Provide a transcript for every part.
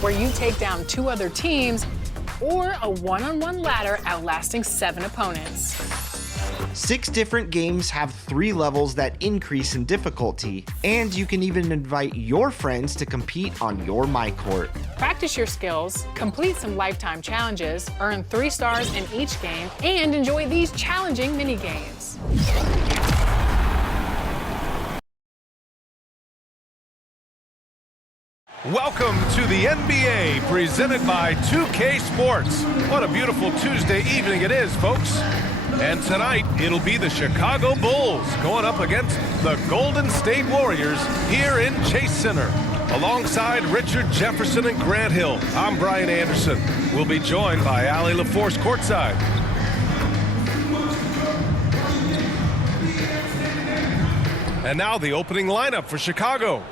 where you take down 2 other teams, or a one-on-one ladder outlasting 7 opponents. 6 different games have 3 levels that increase in difficulty, and you can even invite your friends to compete on your MyCourt. Practice your skills, complete some lifetime challenges, earn 3 stars in each game, and enjoy these challenging mini-games. Welcome to the NBA, presented by 2K Sports. What a beautiful Tuesday evening it is, folks. And tonight, it'll be the Chicago Bulls going up against the Golden State Warriors here in Chase Center. Alongside Richard Jefferson and Grant Hill, I'm Brian Anderson. We'll be joined by Allie LaForce courtside. And now the opening lineup for Chicago.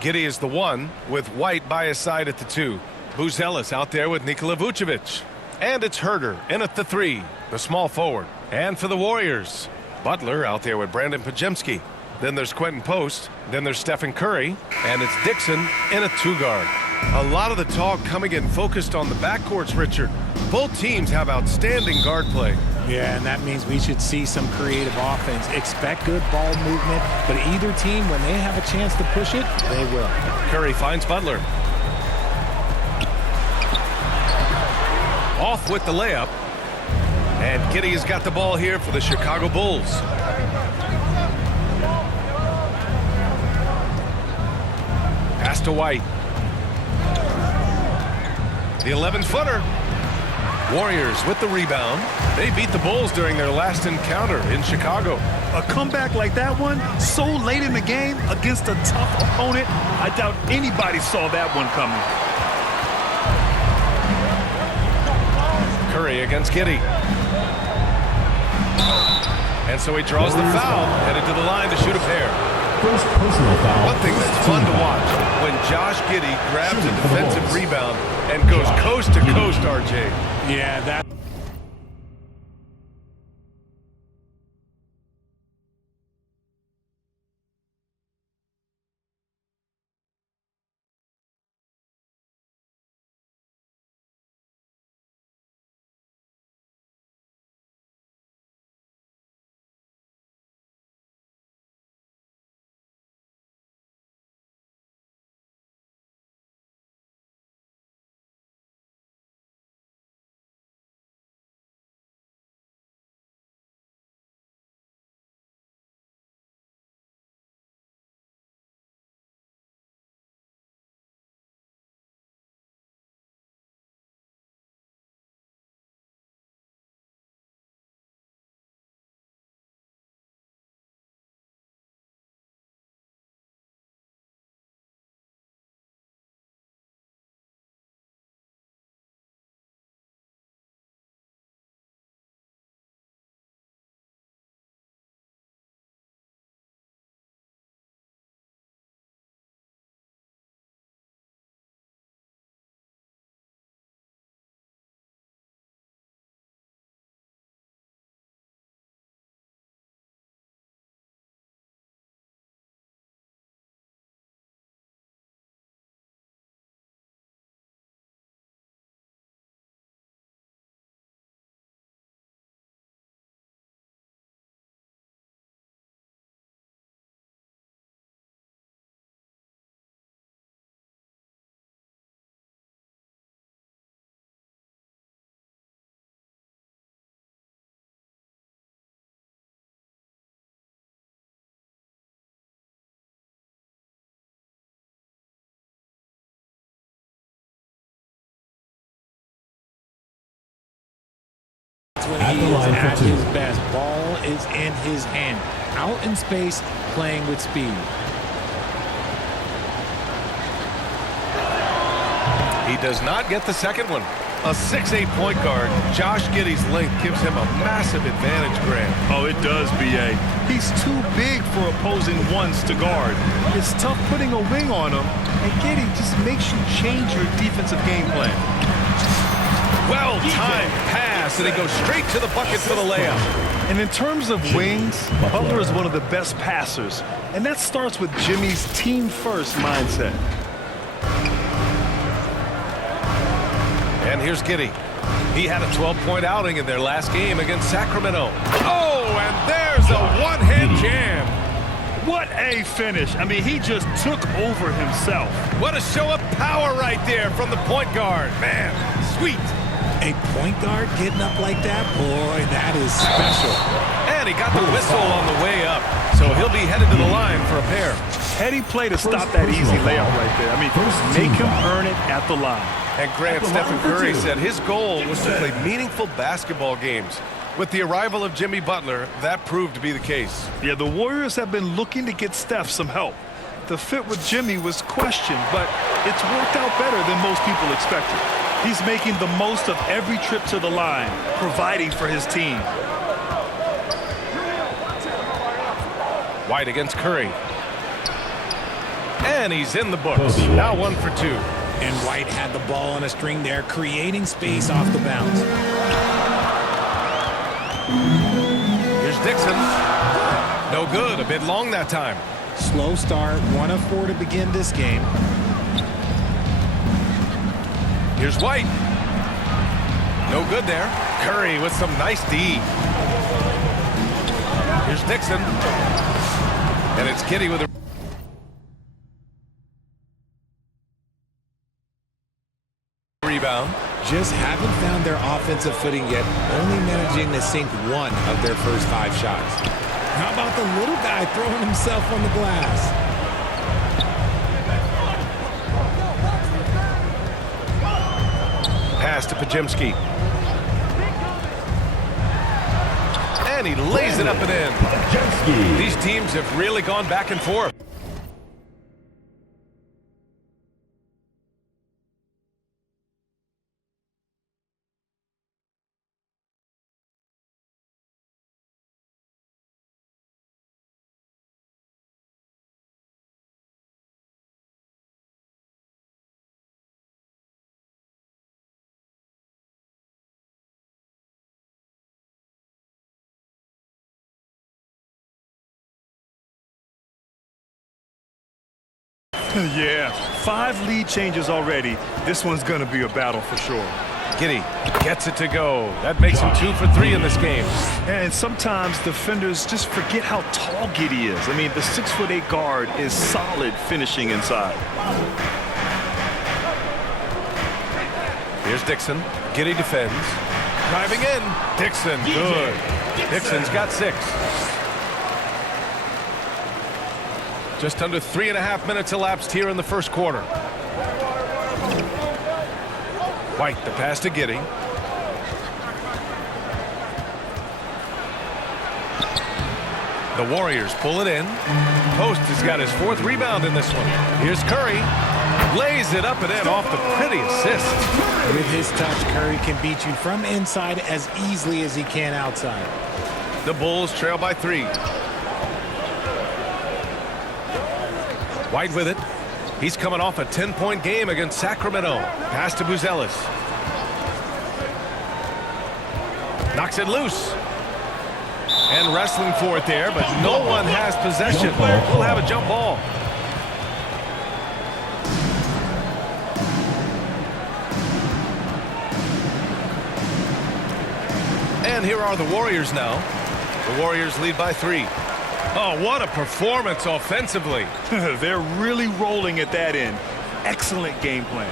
Giddey is the 1, with White by his side at the 2. Buzelis out there with Nikola Vucevic. And it's Herter in at the 3, the small forward. And for the Warriors, Butler out there with Brandon Podziemski. Then there's Quentin Post. Then there's Stephen Curry. And it's Dixon in a 2-guard. A lot of the talk coming in focused on the backcourts, Richard. Both teams have outstanding guard play. Yeah, and that means we should see some creative offense. Expect good ball movement, but either team, when they have a chance to push it, they will. Curry finds Butler. Off with the layup. And Giddey has got the ball here for the Chicago Bulls. Pass to White. The 11-footer. Warriors with the rebound. They beat the Bulls during their last encounter in Chicago. A comeback like that one, so late in the game against a tough opponent, I doubt anybody saw that one coming. Curry against Giddey. And so he draws the foul, headed to the line to shoot a pair. First personal foul. One thing that's fun to watch, when Josh Giddey grabs a defensive rebound and goes coast to coast, RJ. Yeah, that. When he is at his best, ball is in his hand, out in space, playing with speed. He does not get the second one. A 6'8" point guard, Josh Giddey's length gives him a massive advantage, Grant. Oh, it does, B.A. He's too big for opposing ones to guard. It's tough putting a wing on him, and Giddey just makes you change your defensive game plan. Well-timed pass, and he goes straight to the bucket for the layup. And in terms of wings, Butler is one of the best passers, and that starts with Jimmy's team-first mindset. here's Giddy. He had a 12-point outing in their last game against Sacramento. Oh, and there's a one-hand jam. What a finish. I mean, he just took over himself. What a show of power right there from the point guard. Man, sweet. A point guard getting up like that? Boy, that is special. And he got the whistle on the way up, so he'll be headed to the line for a pair. Heady play to stop that easy layup right there. I mean, make him earn it at the line. And Grant, Stephen Curry said his goal was to play meaningful basketball games. With the arrival of Jimmy Butler, that proved to be the case. Yeah, the Warriors have been looking to get Steph some help. The fit with Jimmy was questioned, but it's worked out better than most people expected. He's making the most of every trip to the line, providing for his team. White against Curry. And he's in the books. Now 1 for 2. And White had the ball on a string there, creating space off the bounce. Here's Dixon. No good. A bit long that time. Slow start. 1 of 4 to begin this game. Here's White. No good there. Curry with some nice D. Here's Dixon. And it's Giddy with a rebound. Just haven't found their offensive footing yet, only managing to sink 1 of their first 5 shots. How about the little guy throwing himself on the glass? Pass to Pajemski. And he lays it up and in. These teams have really gone back and forth. Yeah, 5 lead changes already. This one's going to be a battle for sure. Giddy gets it to go. That makes him 2 for 3 in this game. And sometimes defenders just forget how tall Giddy is. I mean, the 6'8" guard is solid finishing inside. Here's Dixon. Giddy defends. Driving in. Dixon, good. Dixon's got 6. Just under 3.5 minutes elapsed here in the first quarter. White, the pass to Giddy. The Warriors pull it in. Post has got his 4th rebound in this one. Here's Curry. Lays it up and in off the pretty assist. With his touch, Curry can beat you from inside as easily as he can outside. The Bulls trail by 3. White with it. He's coming off a 10-point game against Sacramento. Pass to Buzelis. Knocks it loose. And wrestling for it there, but no one has possession. We'll have a jump ball. And here are the Warriors now. The Warriors lead by 3. Oh, what a performance offensively. They're really rolling at that end. Excellent game plan.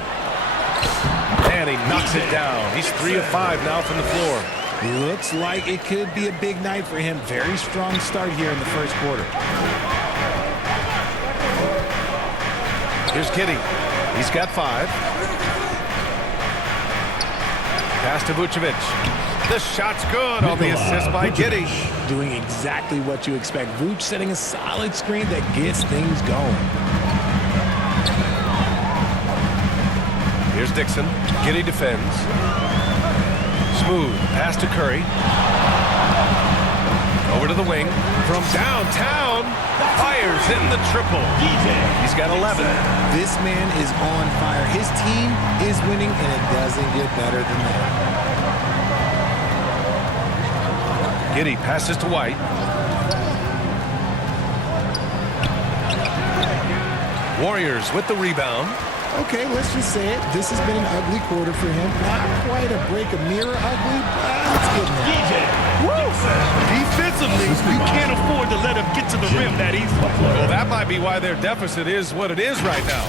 And he knocks it down. He's 3 of 5 now from the floor. Looks like it could be a big night for him. Very strong start here in the first quarter. Here's Giddy. He's got 5. Pass to Vucevic. The shot's good on the assist by Giddy. Doing exactly what you expect. Vuce setting a solid screen that gets things going. Here's Dixon. Giddy defends. Smooth. Pass to Curry. Over to the wing. From downtown. Fires in the triple. He's got 11. This man is on fire. His team is winning, and it doesn't get better than that. Giddy passes to White. Warriors with the rebound. Okay, let's just say it. This has been an ugly quarter for him. Not quite a break a mirror ugly, but it's getting there. Defensively, you can't afford to let him get to the rim that easily. Well, that might be why their deficit is what it is right now.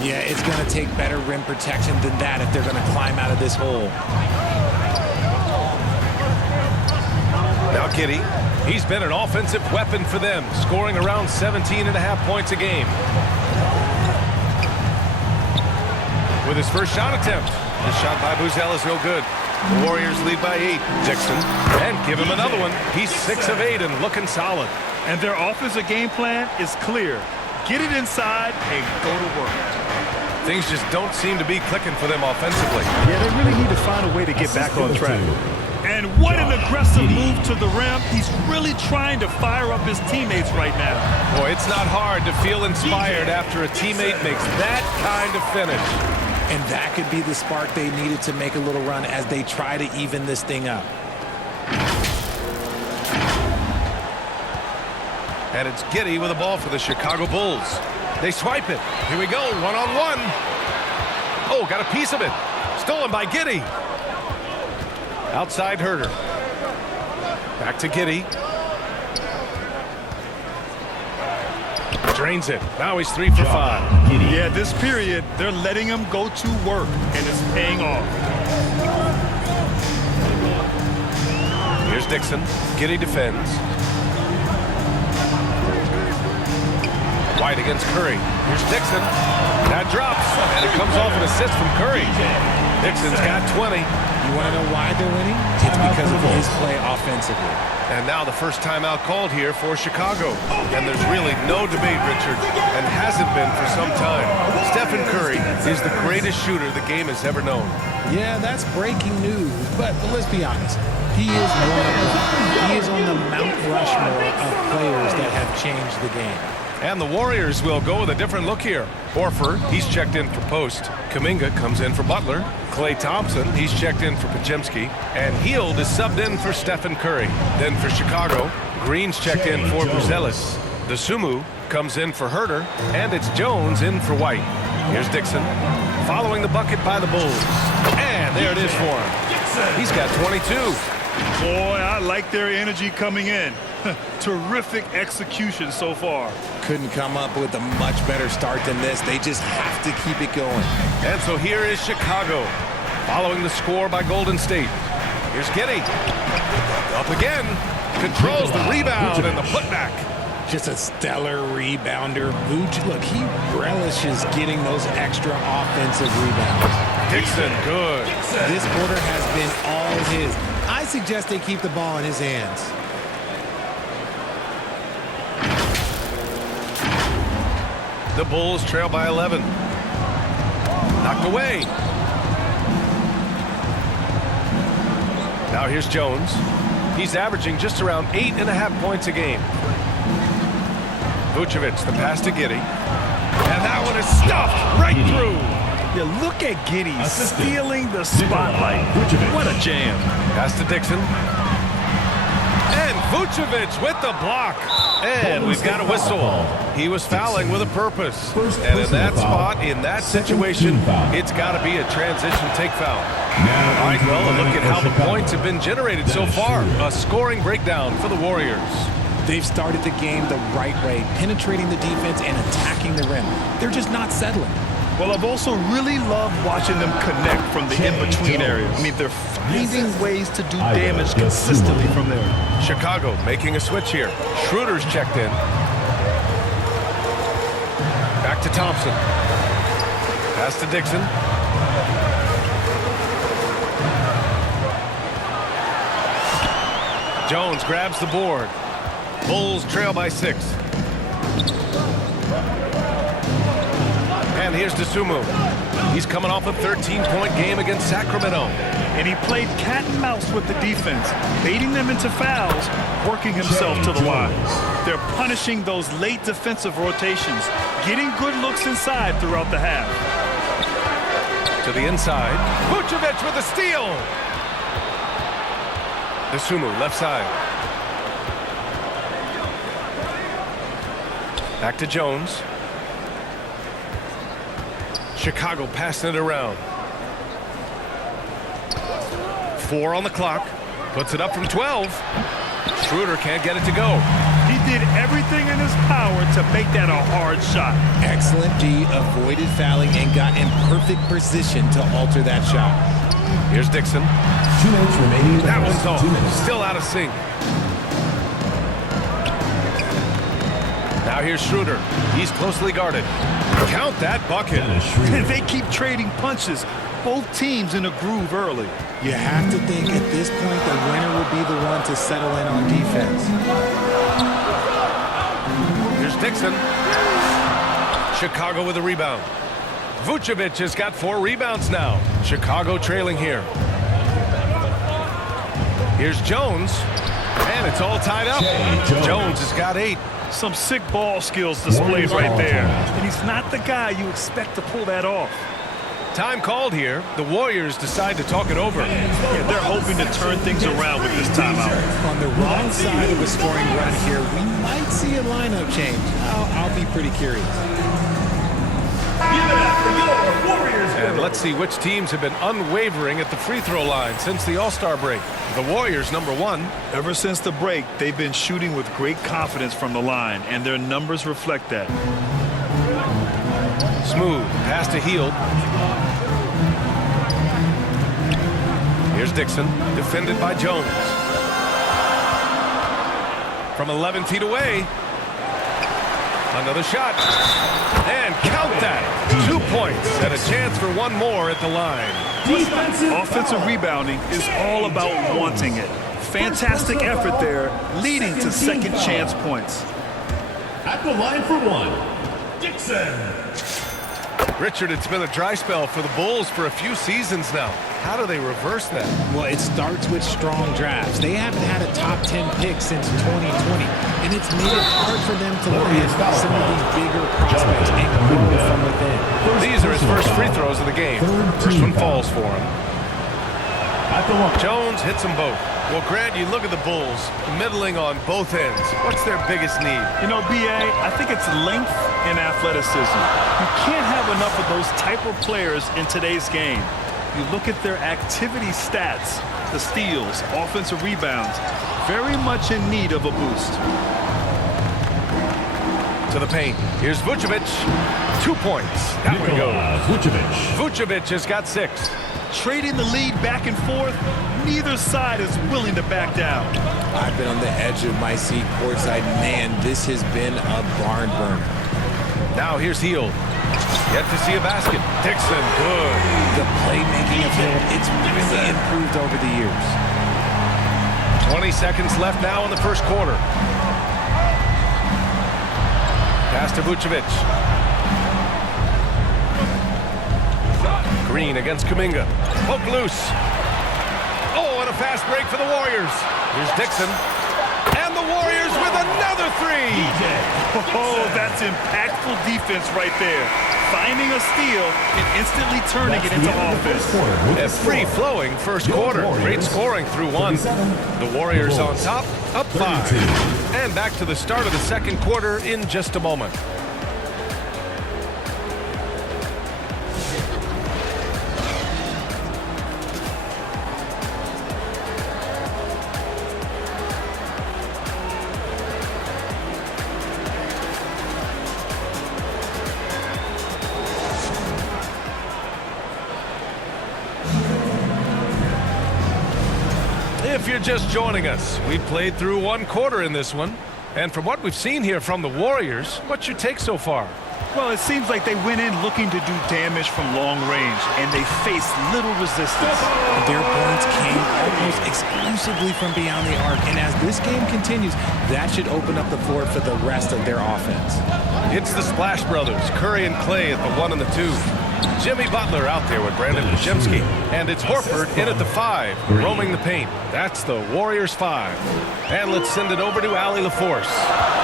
Yeah, it's going to take better rim protection than that if they're going to climb out of this hole. Now Giddey, he's been an offensive weapon for them, scoring around 17.5 points a game. With his first shot attempt, the shot by Buzzell is no good. The Warriors lead by 8. Dixon, and give him another one. He's 6 of 8 and looking solid. And their offensive game plan is clear. Get it inside and go to work. Things just don't seem to be clicking for them offensively. Yeah, they really need to find a way to get back on track. And what an aggressive move to the rim. He's really trying to fire up his teammates right now. Boy, it's not hard to feel inspired after a teammate makes that kind of finish. And that could be the spark they needed to make a little run as they try to even this thing up. And it's Giddey with the ball for the Chicago Bulls. They swipe it. Here we go, one-on-one. Oh, got a piece of it. Stolen by Giddey. Outside Herder. Back to Giddey. Drains it. Now he's 3 for 5. Yeah, this period, they're letting him go to work, and it's paying off. Here's Dixon. Giddey defends. White against Curry. Here's Dixon. That drops, and it comes off an assist from Curry. Dixon's got 20. You want to know why they're winning? It's because of his play offensively. And now the first timeout called here for Chicago. And there's really no debate, Richard, and hasn't been for some time. Stephen Curry is the greatest shooter the game has ever known. Yeah, that's breaking news, but let's be honest. He is one of them. He is on the Mount Rushmore of players that have changed the game. And the Warriors will go with a different look here. Horford, he's checked in for Post. Kuminga comes in for Butler. Klay Thompson, he's checked in for Podziemski. And Hield is subbed in for Stephen Curry. Then for Chicago, Green's checked in for Buzelis. Dosunmu comes in for Herder. And it's Jones in for White. Here's Dixon, following the bucket by the Bulls. And there it is for him. He's got 22. Boy, I like their energy coming in. Terrific execution so far. Couldn't come up with a much better start than this. They just have to keep it going. And so here is Chicago, following the score by Golden State. Here's Giddey. Up again. Controls the rebound and the putback. Just a stellar rebounder. Vooch, look, he relishes getting those extra offensive rebounds. Dixon, good. This quarter has been all his. I suggest they keep the ball in his hands. The Bulls trail by 11. Knocked away. Now here's Jones. He's averaging just around 8.5 points a game. Vucevic, the pass to Giddey. And that one is stuffed right through. Yeah, look at Giddey stealing the spotlight. What a jam. Pass to Dixon. And Vucevic with the block. And we've got a whistle. He was fouling with a purpose. And in that spot, in that situation, it's got to be a transition take foul. All right, well, look at how the points have been generated so far. A scoring breakdown for the Warriors. They've started the game the right way, penetrating the defense and attacking the rim. They're just not settling. Well, I've also really loved watching them connect from the in-between areas. I mean, they're finding ways to do damage consistently from there. Chicago making a switch here. Schroeder's checked in. Back to Thompson. Pass to Dixon. Jones grabs the board. Bulls trail by 6. And here's Dosunmu. He's coming off a 13-point game against Sacramento. And he played cat and mouse with the defense, baiting them into fouls, working himself to the line. They're punishing those late defensive rotations, getting good looks inside throughout the half. To the inside. Vucevic with a steal. Dosunmu left side. Back to Jones. Chicago passing it around. 4 on the clock. Puts it up from 12. Schroeder can't get it to go. He did everything in his power to make that a hard shot. Excellent D, avoided fouling and got in perfect position to alter that shot. Here's Dixon. 2 minutes remaining. That one's off. 2 minutes. Still out of sync. Now here's Schroeder. He's closely guarded. Count that bucket. Dennis Schroeder. They keep trading punches. Both teams in a groove early. You have to think at this point the winner will be the one to settle in on defense. Here's Dixon. Chicago with a rebound. Vucevic has got 4 rebounds now. Chicago trailing here. Here's Jones. And it's all tied up. Jones has got 8. Some sick ball skills displayed Warriors right ball there. time. And he's not the guy you expect to pull that off. Time called here. The Warriors decide to talk it over. Yeah, they're hoping to turn things around with this timeout. On the wrong side of a scoring run here, we might see a lineup change. I'll be pretty curious. And let's see which teams have been unwavering at the free throw line since the All-Star break. The Warriors, number 1. Ever since the break, they've been shooting with great confidence from the line, and their numbers reflect that. Smooth. Pass to Hield. Here's Dixon. Defended by Jones. From 11 feet away. Another shot. And count that. 2 points and a chance for 1 more at the line. Offensive rebounding is all about wanting it. Fantastic effort there, leading to second chance points. At the line for 1, Dixon. Richard, it's been a dry spell for the Bulls for a few seasons now. How do they reverse that? Well, it starts with strong drafts. They haven't had a top 10 pick since 2020, and it's made it hard for them to land some of these bigger prospects and grow from within. These are his first free throws of the game. First one falls for him. At the line. Jones hits them both. Well, Grant, you look at the Bulls, middling on both ends. What's their biggest need? You know, B.A., I think it's length and athleticism. You can't have enough of those type of players in today's game. You look at their activity stats, the steals, offensive rebounds, very much in need of a boost. To the paint. Here's Vucevic. 2 points. That one goes. Vucevic. Vucevic has got 6. Trading the lead back and forth, neither side is willing to back down. I've been on the edge of my seat courtside. Man, this has been a barn burner. Now here's Hield. Yet to see a basket. Dixon, good. The playmaking of him, it's really improved over the years. 20 seconds left now in the first quarter. Pass to Vucevic. Green against Kuminga. Poke loose. Oh, and a fast break for the Warriors. Here's Dixon. And the Warriors with another 3. Oh, that's impactful defense right there. Finding a steal and instantly turning it into offense. A free-flowing first quarter. Great scoring through 1. The Warriors on top, up 5. And back to the start of the second quarter in just a moment. If you're just joining us, we played through 1 quarter in this one. And from what we've seen here from the Warriors, what's your take so far? Well, it seems like they went in looking to do damage from long range, and they faced little resistance. Their points came almost exclusively from beyond the arc, and as this game continues, that should open up the floor for the rest of their offense. It's the Splash Brothers, Curry and Clay at the 1 and the 2. Jimmy Butler out there with Brandon Pajemski. And it's Horford in at the 5, roaming the paint. That's the Warriors 5. And let's send it over to Allie LaForce.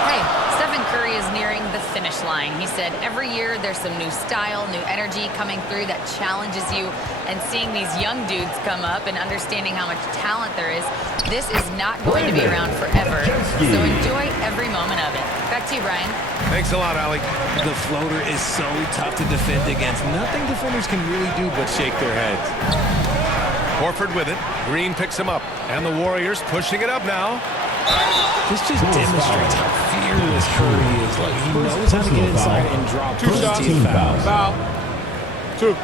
Hey, Stephen Curry is nearing the finish line. He said every year there's some new style, new energy coming through that challenges you. And seeing these young dudes come up and understanding how much talent there is, this is not going to be around forever. So enjoy every moment of it. Back to you, Brian. Thanks a lot, Allie. The floater is so tough to defend against. Nothing defenders can really do but shake their heads. Horford with it. Green picks him up. And the Warriors pushing it up now. This just demonstrates how fearless Curry is. Look, he knows how to get inside and draw plenty of fouls. Foul. 2.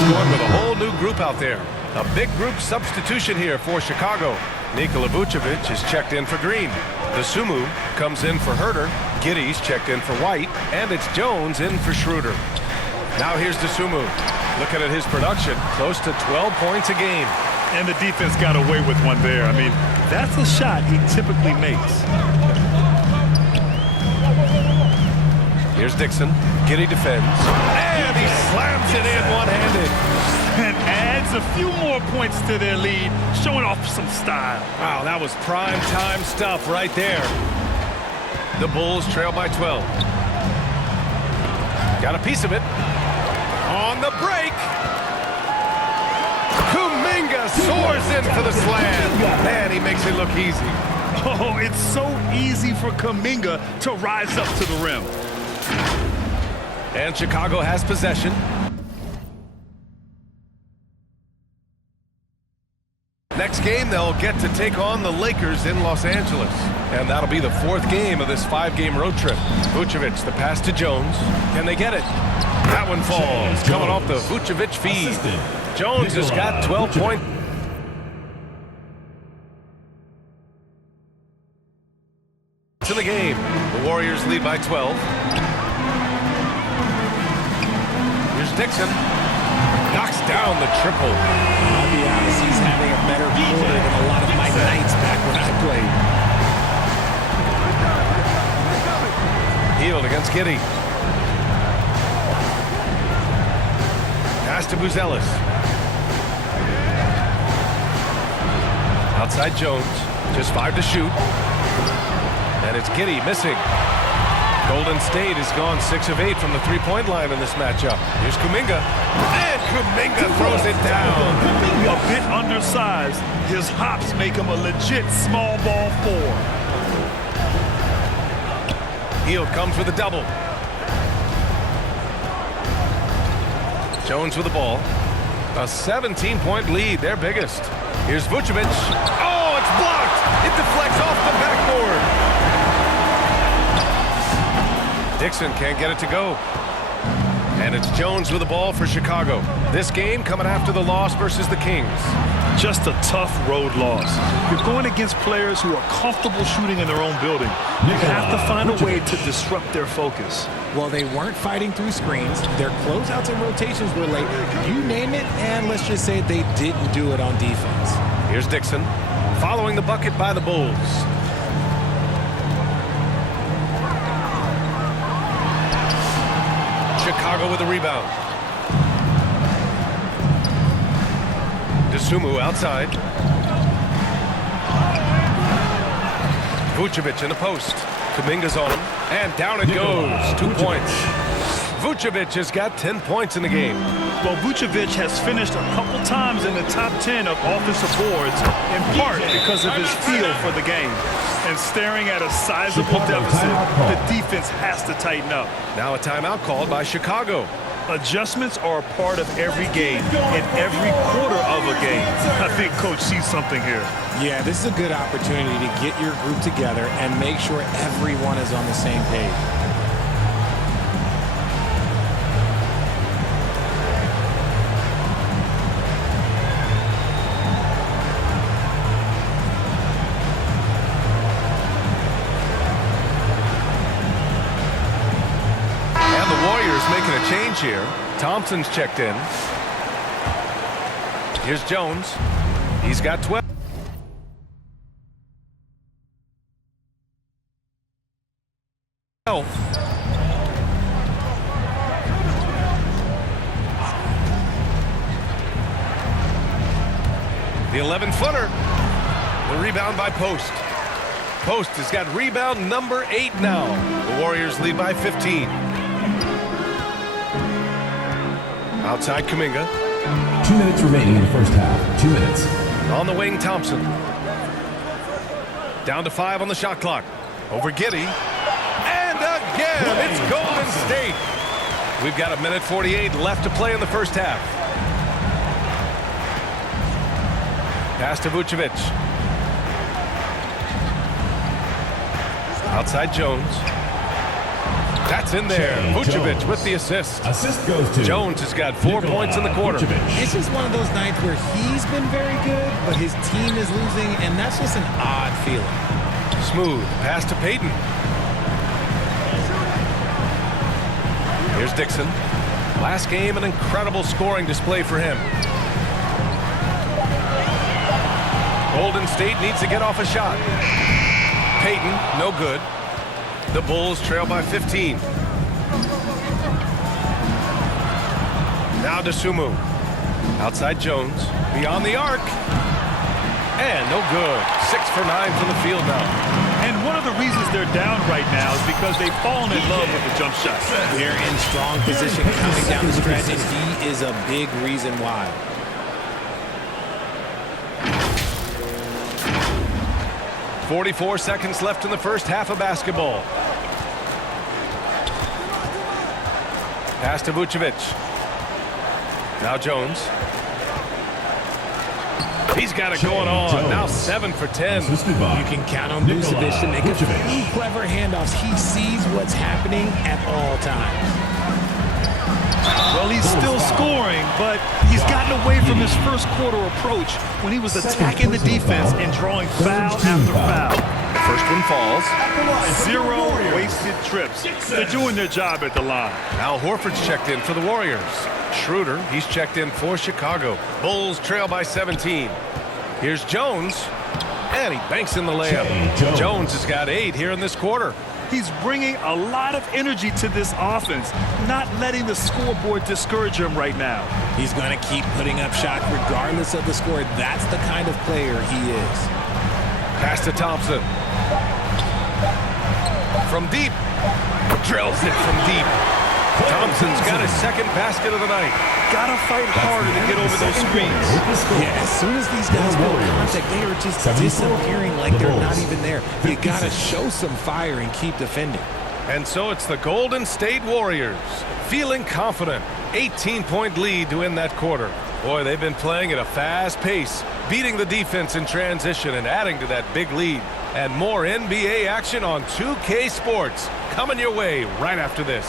Going with a whole new group out there. A big group substitution here for Chicago. Nikola Vucevic is checked in for Green. The Sumu comes in for Herter. Giddey's checked in for White. And it's Jones in for Schroeder. Now here's the Sumu. Looking at his production, close to 12 points a game. And the defense got away with one there. I mean, that's a shot he typically makes. Here's Dixon. Giddey defends. And he slams it in one-handed. And adds a few more points to their lead, showing off some style. Wow, that was prime time stuff right there. The Bulls trail by 12. Got a piece of it. On the break. Kuminga soars in for the slam. Man, he makes it look easy. Oh, it's so easy for Kuminga to rise up to the rim. And Chicago has possession. Next game, they'll get to take on the Lakers in Los Angeles. And that'll be the 4th game of this 5-game road trip. Vucevic, the pass to Jones. Can they get it? That one falls. Coming off the Vucevic feed. Jones has got 12 points. In the game, the Warriors lead by 12. Here's Dixon. Knocks down the triple. I'll be honest, he's having a better quarter than a lot of my nights back when I played. Healed against Giddey. Pass to Buzelis. Outside Jones. Just 5 to shoot. And it's Giddey missing. Golden State has gone 6 of 8 from the three-point line in this matchup. Here's Kuminga. And Kuminga throws it down. A bit undersized. His hops make him a legit small ball 4. Hield comes with a double. Jones with the ball. A 17-point lead, their biggest. Here's Vucevic. Oh, it's blocked. It deflects off the backboard. Dixon can't get it to go. And it's Jones with the ball for Chicago. This game coming after the loss versus the Kings. Just a tough road loss. You're going against players who are comfortable shooting in their own building. You have to find a way to disrupt their focus. Well, they weren't fighting through screens. Their closeouts and rotations were late. You name it, and let's just say they didn't do it on defense. Here's Dixon, following the bucket by the Bulls. Chicago with the rebound. DeSumo outside. Vucevic in the post. Kuminga's on him. And down it goes. 2 points. Vucevic has got 10 points in the game. Well, Vucevic has finished a couple times in the top 10 of offensive boards, in part because of his feel for the game. And staring at a sizable deficit, the defense has to tighten up. Now a timeout called by Chicago. Adjustments are a part of every game, in every quarter of a game. I think Coach sees something here. Yeah, this is a good opportunity to get your group together and make sure everyone is on the same page. Making a change here. Thompson's checked in. Here's Jones. He's got 12. 11-footer. The rebound by Post. Post has got rebound number 8 now. The Warriors lead by 15. Outside Kuminga. 2 minutes remaining in the first half. 2 minutes. On the wing, Thompson. Down to 5 on the shot clock. Over Giddey. And again, it's Golden State. We've got 1:48 left to play in the first half. Pass to Vucevic. Outside Jones. That's in there. Vucevic with the assist. Assist goes to Jones has got 4 points in the quarter. This is one of those nights where he's been very good, but his team is losing, and that's just an odd feeling. Smooth pass to Payton. Here's Dixon. Last game, an incredible scoring display for him. Golden State needs to get off a shot. Payton, no good. The Bulls trail by 15. Now to Sumu. Outside Jones. Beyond the arc. And no good. 6 for 9 from the field now. And one of the reasons they're down right now is because they've fallen in love with the jump shot. They're in strong position coming down the stretch, and he is a big reason why. .44 seconds left in the first half of basketball. Pass to Vucevic. Now Jones. He's got it going on. Now 7 for 10. You can count on Vucevic to make a few clever handoffs. He sees what's happening at all times. Well, he's still scoring, but he's gotten away from his first quarter approach when he was attacking the defense and drawing foul after foul. First one falls. 0 wasted trips. They're doing their job at the line. Al Horford's checked in for the Warriors. Schroeder, he's checked in for Chicago. Bulls trail by 17. Here's Jones. And he banks in the layup. Jones has got 8 here in this quarter. He's bringing a lot of energy to this offense, not letting the scoreboard discourage him right now. He's going to keep putting up shots regardless of the score. That's the kind of player he is. Pass to Thompson. From deep. Drills it from deep. Thompson's got his second basket of the night. Gotta fight harder to get over those screens. Yeah, as soon as these guys go to contact, they are just disappearing like they're not even there. You gotta show some fire and keep defending. And so it's the Golden State Warriors feeling confident. 18-point lead to win that quarter. Boy, they've been playing at a fast pace, beating the defense in transition and adding to that big lead. And more NBA action on 2K Sports coming your way right after this.